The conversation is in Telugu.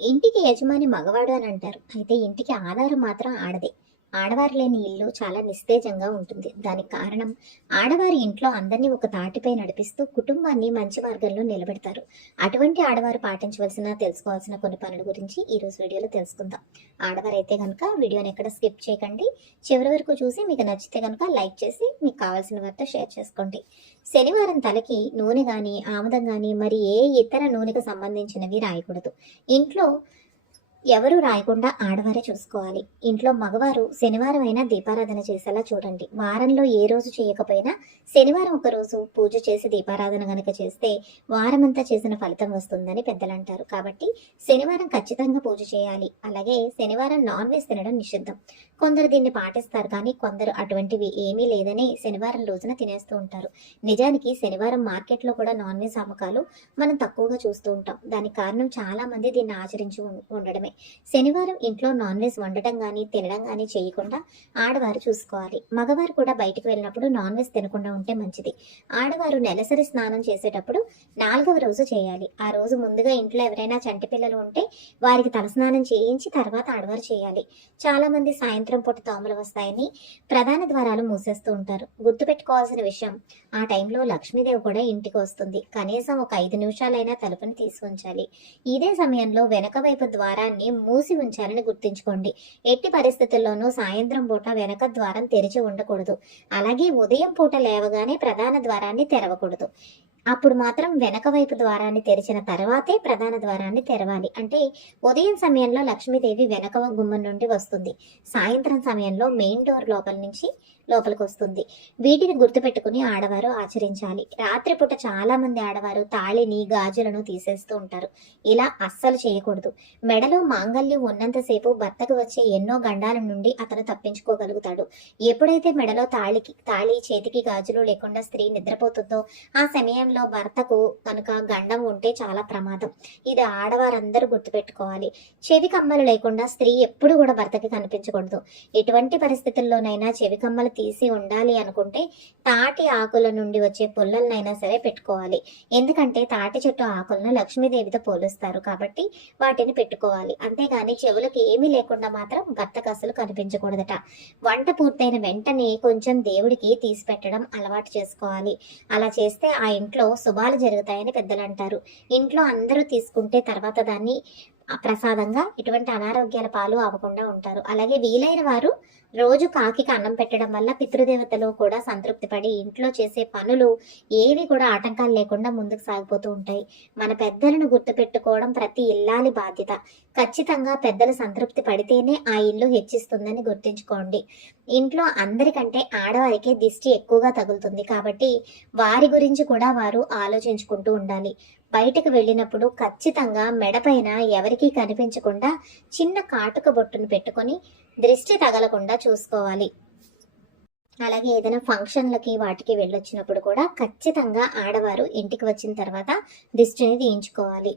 ఇంటికి యజమాని మగవాడు అని అంటారు. అయితే ఇంటికి ఆధారం మాత్రం ఆడదే. ఆడవారు లేని ఇల్లు చాలా నిస్తేజంగా ఉంటుంది. దానికి కారణం ఆడవారి ఇంట్లో అందరినీ ఒక తాటిపై నడిపిస్తూ కుటుంబాన్ని మంచి మార్గంలో నిలబెడతారు. అటువంటి ఆడవారు పాటించవలసిన తెలుసుకోవాల్సిన కొన్ని పనుల గురించి ఈరోజు వీడియోలో తెలుసుకుందాం. ఆడవారు అయితే కనుక వీడియోని ఎక్కడ స్కిప్ చేయకండి. చివరి వరకు చూసి మీకు నచ్చితే కనుక లైక్ చేసి మీకు కావాల్సిన వారితో షేర్ చేసుకోండి. శనివారం తలకి నూనె కానీ ఆముదం కానీ మరి ఏ ఇతర నూనెకు సంబంధించినవి రాయకూడదు. ఇంట్లో ఎవరు రాయకుండా ఆడవారే చూసుకోవాలి. ఇంట్లో మగవారు శనివారం అయినా దీపారాధన చేసేలా చూడండి. వారంలో ఏ రోజు చేయకపోయినా శనివారం ఒక రోజు పూజ చేసి దీపారాధన గనక చేస్తే వారమంతా చేసిన ఫలితం వస్తుందని పెద్దలు అంటారు. కాబట్టి శనివారం ఖచ్చితంగా పూజ చేయాలి. అలాగే శనివారం నాన్ వెజ్ తినడం నిషిద్ధం. కొందరు దీన్ని పాటిస్తారు కానీ కొందరు అటువంటివి ఏమీ లేదని శనివారం రోజున తినేస్తూ ఉంటారు. నిజానికి శనివారం మార్కెట్లో కూడా నాన్ వెజ్ అమ్మకాలు మనం తక్కువగా చూస్తూ ఉంటాం. దానికి కారణం చాలా మంది దీన్ని ఆచరించి ఉండడమే. ఉండడమే శనివారం ఇంట్లో నాన్ వెజ్ వండటం కానీ తినడం కానీ చేయకుండా ఆడవారు చూసుకోవాలి. మగవారు కూడా బయటకు వెళ్ళినప్పుడు నాన్ వెజ్ తినకుండా ఉంటే మంచిది. ఆడవారు నెలసరి స్నానం చేసేటప్పుడు నాలుగవ రోజు చేయాలి. ఆ రోజు ముందుగా ఇంట్లో ఎవరైనా చంటి పిల్లలు ఉంటే వారికి తలస్నానం చేయించి తర్వాత ఆడవారు చేయాలి. చాలా మంది సాయంత్రం పూట దోమలు వస్తాయని ప్రధాన ద్వారాలు మూసేస్తూ ఉంటారు. గుర్తుపెట్టుకోవాల్సిన విషయం ఆ టైంలో లక్ష్మీదేవి కూడా ఇంటికి వస్తుంది. కనీసం ఒక ఐదు నిమిషాలైనా తలుపుని తీసుకుంచాలి. ఇదే సమయంలో వెనక వైపు ద్వారాన్ని మూసి ఉంచారని గుర్తుంచుకోండి. ఎట్టి పరిస్థితుల్లోనూ సాయంత్రం పూట వెనక ద్వారం తెరిచి ఉండకూడదు. అలాగే ఉదయం పూట లేవగానే ప్రధాన ద్వారాన్ని తెరవకూడదు. అప్పుడు మాత్రం వెనక వైపు ద్వారాన్ని తెరిచిన తర్వాతే ప్రధాన ద్వారాన్ని తెరవాలి. అంటే ఉదయం సమయంలో లక్ష్మీదేవి వెనక గుమ్మం నుండి వస్తుంది. సాయంత్రం సమయంలో మెయిన్ డోర్ లోపల నుంచి లోపలికి వస్తుంది. వీటిని గుర్తుపెట్టుకుని ఆడవారు ఆచరించాలి. రాత్రిపూట చాలా మంది ఆడవారు తాళిని గాజులను తీసేస్తూ ఉంటారు. ఇలా అస్సలు చేయకూడదు. మెడలో మాంగల్యం ఉన్నంతసేపు భర్తకు వచ్చే ఎన్నో గండాల నుండి అతను తప్పించుకోగలుగుతాడు. ఎప్పుడైతే మెడలో తాళికి తాళి చేతికి గాజులు లేకుండా స్త్రీ నిద్రపోతుందో ఆ సమయంలో భర్తకు కనుక గండం ఉంటే చాలా ప్రమాదం. ఇది ఆడవారందరూ గుర్తుపెట్టుకోవాలి. చెవి కమ్మలు లేకుండా స్త్రీ ఎప్పుడు కూడా భర్తకి కనిపించకూడదు. ఎటువంటి పరిస్థితుల్లోనైనా చెవి కమ్మలు తీసి ఉండాలి అనుకుంటే తాటి ఆకుల నుండి వచ్చే పుల్లలనైనా సరే పెట్టుకోవాలి. ఎందుకంటే తాటి చెట్టు ఆకులను లక్ష్మీదేవితో పోలుస్తారు కాబట్టి వాటిని పెట్టుకోవాలి. అంతేగాని చెవులకు ఏమీ లేకుండా మాత్రం భర్తకు అసలు కనిపించకూడదట. వంట పూర్తయిన వెంటనే కొంచెం దేవుడికి తీసి పెట్టడం అలవాటు చేసుకోవాలి. అలా చేస్తే ఆ ఇంట్లో శుభాలు జరుగుతాయని పెద్దలు అంటారు. ఇంట్లో అందరూ తీసుకుంటే తర్వాత దాన్ని ప్రసాదంగా ఇటువంటి అనారోగ్యాల పాలు అవ్వకుండా ఉంటారు. అలాగే వీలైన వారు రోజు కాకికి అన్నం పెట్టడం వల్ల పితృదేవతలు కూడా సంతృప్తి పడి ఇంట్లో చేసే పనులు ఏవి కూడా ఆటంకాలు లేకుండా ముందుకు సాగిపోతూ ఉంటాయి. మన పెద్దలను గుర్తుపెట్టుకోవడం ప్రతి ఇల్లాలి బాధ్యత. ఖచ్చితంగా పెద్దలు సంతృప్తి పడితేనే ఆ ఇల్లు హెచ్చిస్తుందని గుర్తుంచుకోండి. ఇంట్లో అందరికంటే ఆడవారికే దిష్టి ఎక్కువగా తగులుతుంది కాబట్టి వారి గురించి కూడా వారు ఆలోచించుకుంటూ ఉండాలి. బయటకు వెళ్ళినప్పుడు ఖచ్చితంగా మెడపైన ఎవరికీ కనిపించకుండా చిన్న కాటుక బొట్టును పెట్టుకొని దృష్టి తగలకుండా చూసుకోవాలి. అలాగే ఏదైనా ఫంక్షన్లకి వాటికి వెళ్ళొచ్చినప్పుడు కూడా ఖచ్చితంగా ఆడవారు ఇంటికి వచ్చిన తర్వాత దిష్టిని తీయించుకోవాలి.